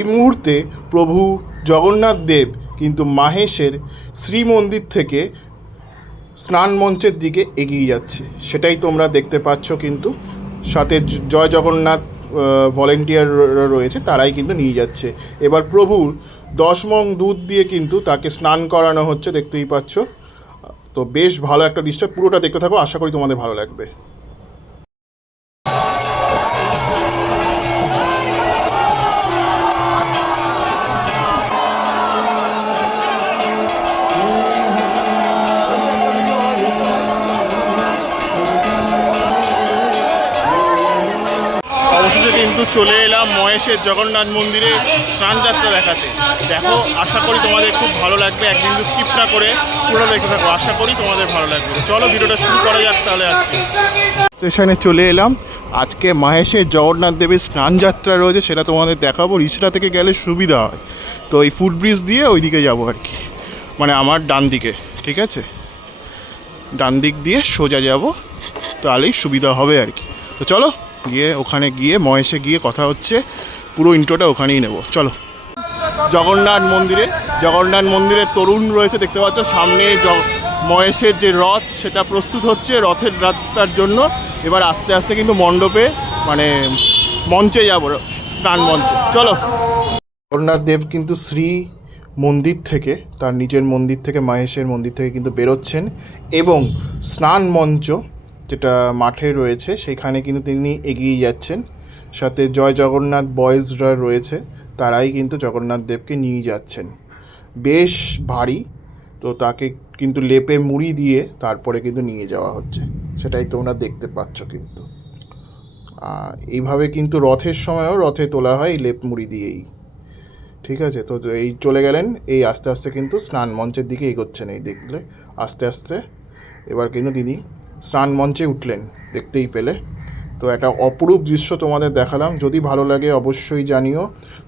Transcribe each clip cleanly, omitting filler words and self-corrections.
এই মুহূর্তে প্রভু জগন্নাথ দেব কিন্তু মাহেশের শ্রীমন্দির থেকে স্নান মঞ্চের দিকে এগিয়ে যাচ্ছে, সেটাই তোমরা দেখতে পাচ্ছ। কিন্তু সাথে জয় জগন্নাথ ভলেন্টিয়ার রয়েছে, তারাই কিন্তু নিয়ে যাচ্ছে। এবার প্রভুর 10 মণ দুধ দিয়ে কিন্তু তাকে স্নান করানো হচ্ছে, দেখতেই পাচ্ছ। তো বেশ ভালো একটা দৃশ্য, পুরোটা দেখতে থাকো, আশা করি তোমাদের ভালো লাগবে। অবশেষে কিন্তু চলে এলাম মহেশের জগন্নাথ মন্দিরে স্নানযাত্রা দেখাতে। দেখো, আশা করি তোমাদের খুব ভালো লাগবে, একদিন স্কিপ না করে পুরো দেখতে থাকো, আশা করি তোমাদের ভালো লাগবে। চলো ভিডিওটা শুরু করা যাক তাহলে। আজকে স্টেশনে চলে এলাম, আজকে মহেশের জগন্নাথ দেবের স্নানযাত্রা রয়েছে, সেটা তোমাদের দেখাবো। রিসরা থেকে গেলে সুবিধা হয়, তো এই ফুটব্রিজ দিয়ে ওইদিকে যাবো আর কি, মানে আমার ডান দিকে, ঠিক আছে, ডান দিক দিয়ে সোজা যাব, তাহলেই সুবিধা হবে আর কি। তো চলো গিয়ে ওখানে গিয়ে মহেশে গিয়ে কথা হচ্ছে, পুরো ইন্ট্রোটা ওখানেই নেব। চলো জগন্নাথ মন্দিরের তরুণ রয়েছে, দেখতে পাচ্ছ সামনে। মহেশের যে রথ সেটা প্রস্তুত হচ্ছে রথের যাত্রার জন্য। এবার আস্তে আস্তে কিন্তু মণ্ডপে, মানে মঞ্চে যাব, স্নান মঞ্চে। চলো। জগন্নাথ দেব কিন্তু শ্রী মন্দির থেকে, তার নিজের মন্দির থেকে, মহেশের মন্দির থেকে কিন্তু বেরোচ্ছেন, এবং স্নান মঞ্চ যেটা মাঠে রয়েছে সেখানে কিন্তু তিনি এগিয়ে যাচ্ছেন। সাথে জয় জগন্নাথ বয়েজরা রয়েছে, তারাই কিন্তু জগন্নাথ দেবকে নিয়ে যাচ্ছেন। বেশ ভারী, তো তাকে কিন্তু লেপে মুড়ি দিয়ে তারপরে কিন্তু নিয়ে যাওয়া হচ্ছে, সেটাই তোমরা দেখতে পাচ্ছ। কিন্তু এইভাবে কিন্তু রথের সময়ও রথে তোলা হয় এই লেপ মুড়ি দিয়েই, ঠিক আছে। তো এই চলে গেলেন, এই আস্তে আস্তে কিন্তু স্নান মঞ্চের দিকে এগোচ্ছেন, এই দেখলে আস্তে আস্তে। এবার কিন্তু তিনি স্নান মঞ্চে উঠলেন, দেখতেই পেলে। তো একটা অপরূপ দৃশ্য তোমাদের দেখালাম, যদি ভালো লাগে অবশ্যই জানিও।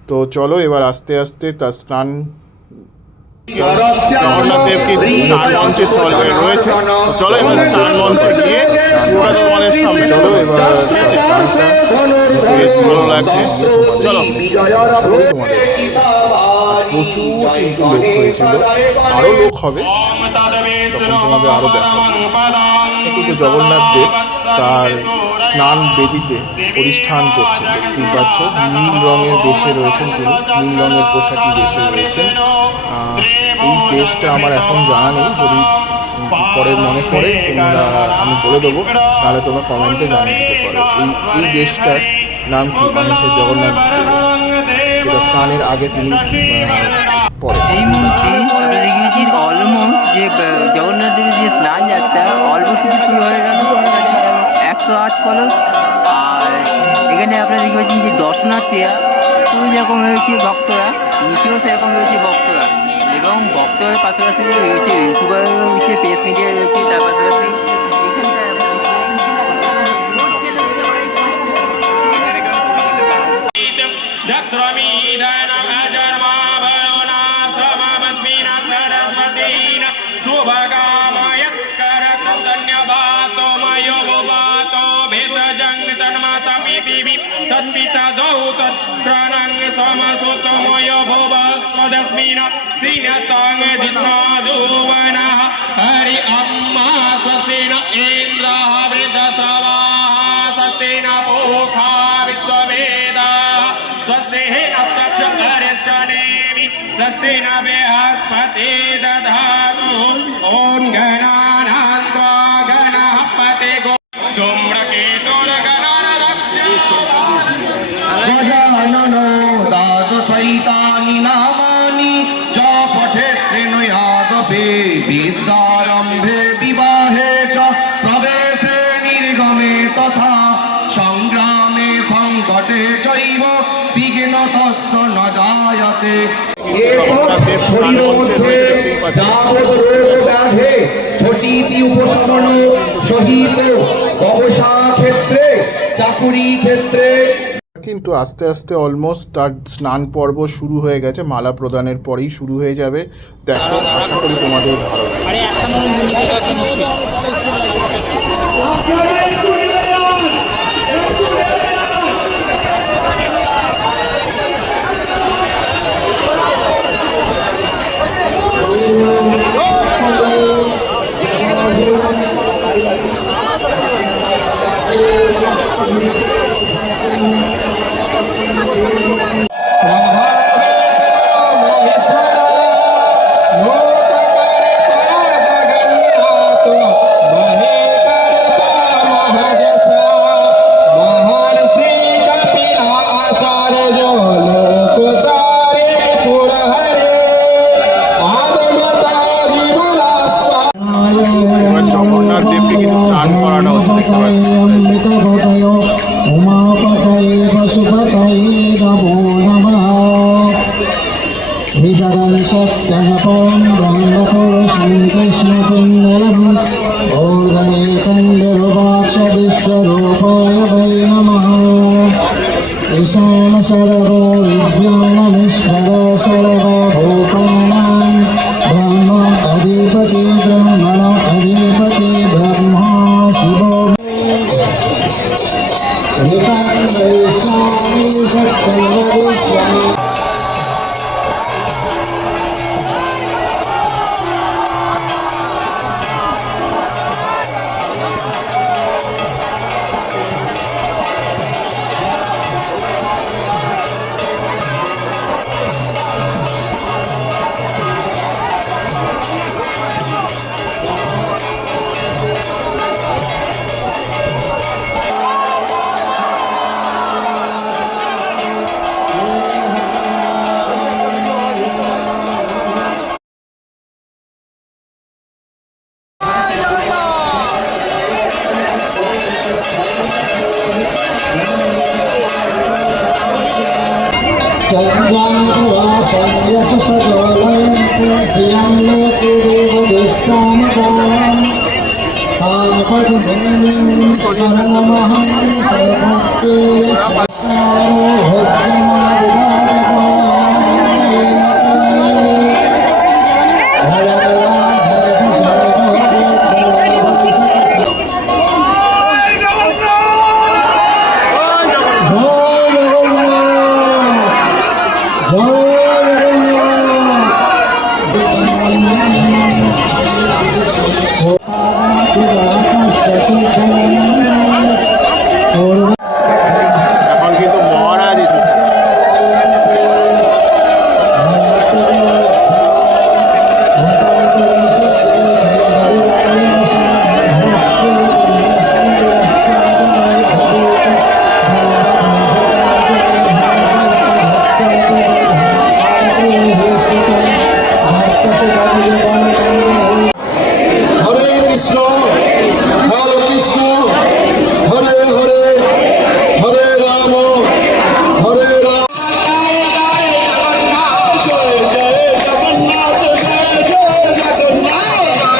তো চলো এবার আস্তে আস্তে তার স্নান, জগন্নাথ দেব কিন্তু স্নান মঞ্চে রয়েছে। চলো এবার স্নান মঞ্চে গিয়ে পুরোটা তোমাদের সামনে, চলো এবার গানটা বেশ ভালো লাগছে। চলো তোমাদের প্রচুর কিন্তু লোক হয়েছিল, আরও লোক হবে, তখন তোমাদের আরও দেখাবো। কিন্তু জগন্নাথ দেব তার স্নান বেদিতে পরিস্থান করছেন, দেখতেই পাচ্ছ। নীল রঙের বেশে রয়েছেন তিনি, নীল রঙের পোশাকি বেশে রয়েছেন। এই বেশটা আমার এখন জানা নেই, যদি পরে মনে পড়ে তোমরা আমি বলে দেবো, তাহলে তোমরা কমেন্টে জানিয়ে দিতে পারো এই বেশটার নাম কি। মহেশের জগন্নাথ দেব, যেটা স্নানের আগে তিনি পরে। এই মুহূর্তে আমরা দেখেছি অলমোস্ট যে জগন্নাথ দেবের যে স্নান যাত্রা অলমোস্ট শুরু হয়ে গেল। 108 কলস, আর এখানে আপনারা দেখতে পাচ্ছেন যে দর্শনার্থীরা খুব যেরকম রয়েছে ভক্তরা, নিচেও সেরকম রয়েছে ভক্তরা, এবং ভক্তদের পাশাপাশি রয়েছে ইউটিউবার রয়েছে, প্রেস মিডিয়া রয়েছে, তার পাশাপাশি हरि अम्मा स्वस्तिन इंद्र वृद्धसवा स्वस्तिन पोखा विश्ववेदा स्वस्ति नक्षत्रेमी स्वस्ति न बृहस्पति दधातु ओम गणानान्त्वा गणपते गो गजाननो द्वादशैतानि नामानि च पठेत् नुयादपि विद्यारम्भे विवाहे च प्रवेशे निर्गमे तथा संग्रामे संकटे चैव विघ्नतस्य न जायते। ছটিতি উপশমন সহিত ব্যবসা ক্ষেত্রে চাকুরি ক্ষেত্রে। কিন্তু আস্তে আস্তে অলমোস্ট তার স্নান পর্ব শুরু হয়ে গেছে, মালা প্রদানের পরেই শুরু হয়ে যাবে। দেখো, আশা করি তোমাদের ভালো লাগবে। वितरं सत्यः परं ब्रह्मपुरुषं कृष्णपिङ्गलम् ऊर्ध्वरेतं विरूपाक्ष विश्वरूपाय वै नमः ईशान सर्वविद्यानमीश्वरो सर्वभूतानां ब्रह्म अधिपति ब्रह्मण अधिपति ब्रह्मा शिवो वितं वैश्वानि सत्यं वदिष्यामि এখন কিন্তু মহারাজ এসেছে। हरे कृष्ण हरे हरे हरे राम हरे राम जय जय जगन्नाथ जय जय जगन्नाथ जय जय जगन्नाथ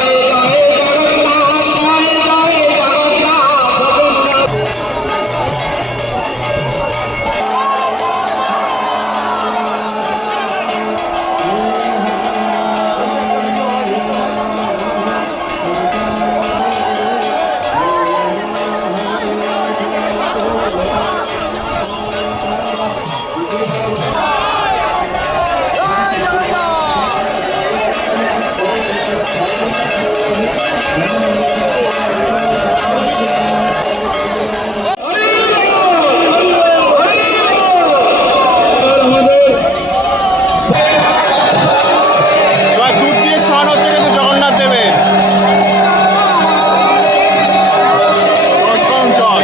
এবার দুধ দিয়ে স্নান হচ্ছে কিন্তু জগন্নাথ দেবের রসকম জল।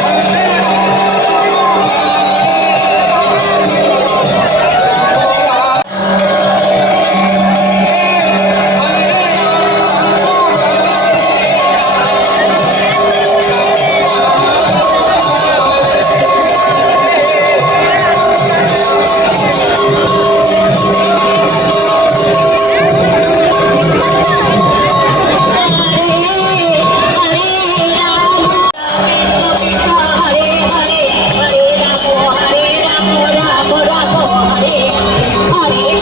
हरे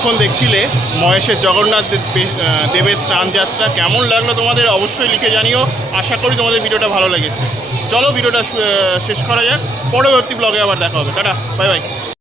এতক্ষণ দেখছিলে মহেশের জগন্নাথ দেবের স্নানযাত্রা। কেমন লাগলো তোমাদের অবশ্যই লিখে জানিও। আশা করি তোমাদের ভিডিওটা ভালো লেগেছে। চলো ভিডিওটা শেষ করা যাক, পরবর্তী ব্লগে আবার দেখা হবে। Tata, bye bye.